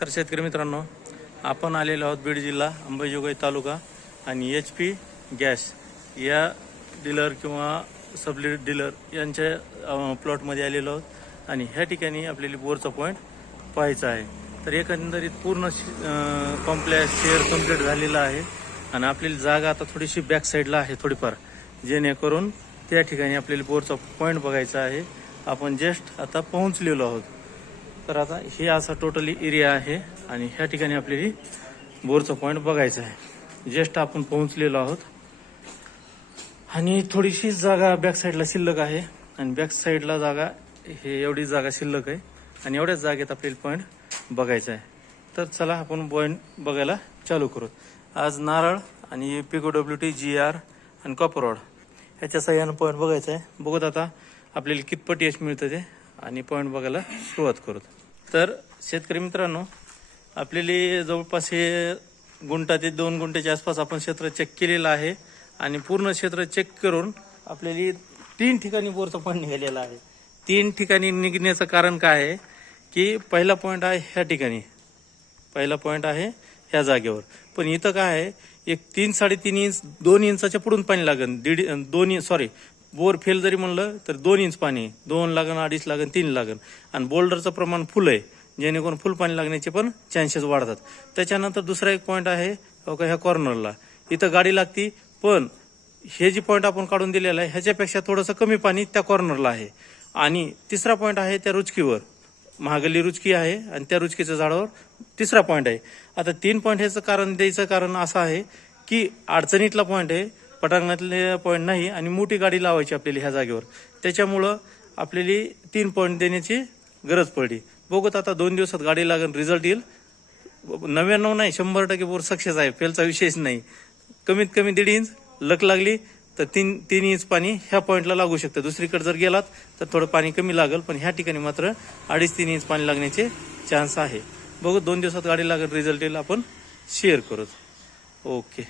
नमस्कार शेतकरी मित्रांनो आपण आलेलो आहोत बीड जिल्हा अंबाजोगाई तालुका आणि एच पी गॅस या डीलर किंवा सबली डीलर यांच्या प्लॉटमध्ये आलेलो आहोत आणि ह्या ठिकाणी आपल्याला बोरचा पॉईंट पाहायचा आहे. तर एकंदरीत पूर्ण कॉम्प्लेक्स शेअर कंप्लीट झालेला आहे आणि आपली जागा आता थोडीशी बॅक साईडला आहे थोडीफार जेणेकरून त्या ठिकाणी आपल्याला बोरचा पॉईंट बघायचा आहे. आपण जस्ट आता पोहोचलेलो आहोत. तर आता हे असा टोटली एरिया आहे आणि ह्या ठिकाणी आपल्याला बोरचा पॉईंट बघायचा आहे. जस्ट आपण पोहोचलेलो आहोत. आणि थोडीशी जागा बॅक साईडला शिल्लक आहे. आणि बॅक साईडला जागा हे एवढी जागा शिल्लक आहे. आणि एवढ्याच जागेत आपल्याला पॉईंट बघायचा आहे. तर चला आपण पॉईंट बघायला चालू करू आज नारळ आणि पिको डब्ल्यू टी जी आर आणि कॉपरवाड ह्याच्या सह्यानं पॉईंट बघायचा आहे. बघत आता आपल्याला कितपट यश मिळतं ते. आणि पॉईंट बघायला सुरुवात करू तर शेतकरी मित्रांनो आपल्याला जवळपास हे गुंठा ते दोन गुंठ्याच्या आसपास आपण क्षेत्र चेक केलेलं आहे आणि पूर्ण क्षेत्र चेक करून आपल्याला तीन ठिकाणी बोरचा पण निघालेला आहे. तीन ठिकाणी निघण्याचं कारण काय आहे की पहिला पॉईंट आहे ह्या ठिकाणी. पहिला पॉईंट आहे ह्या जागेवर. पण इथं काय आहे एक तीन साडेतीन इंच दोन इंचाच्या पुढून पाणी लागेल दीड दोन सॉरी बोर फेल जरी म्हणलं तर दोन इंच पाणी दोन लागन अडीच लागन तीन लागण आणि बोल्डरचं प्रमाण फुल आहे जेणेकरून फुल पाणी लागण्याचे पण चान्सेस वाढतात. त्याच्यानंतर दुसरा एक पॉईंट आहे हो का ह्या कॉर्नरला इथं गाडी लागती पण हे जे पॉईंट आपण काढून दिलेला आहे ह्याच्यापेक्षा थोडंसं कमी पाणी त्या कॉर्नरला आहे. आणि तिसरा पॉईंट आहे त्या रुचकीवर. महागली रुचकी आहे आणि त्या रुचकीच्या झाडावर तिसरा पॉईंट आहे. आता तीन पॉईंट ह्याचं कारण द्यायचं कारण असं आहे की अडचणीतला पॉईंट आहे पटांगणातले पॉईंट नाही आणि मोठी गाडी लावायची आपल्याला ह्या जागेवर. त्याच्यामुळं आपल्याला तीन पॉईंट देण्याची गरज पडली. बघत आता दोन दिवसात गाडी लागून रिझल्ट येईल. नव्याण्णव नाही शंभर टक्के बोर सक्सेस आहे फेलचा विषयच नाही. कमीत कमी दीड इंच लक लागली तर तीन तीन इंच पाणी ह्या पॉईंटला लागू शकतं. दुसरीकडे जर गेलात तर थोडं पाणी कमी लागेल पण ह्या ठिकाणी मात्र अडीच तीन इंच पाणी लागण्याचे चान्स आहे. बघू दोन दिवसात गाडी लागत रिझल्ट येईल आपण शेअर करू ओके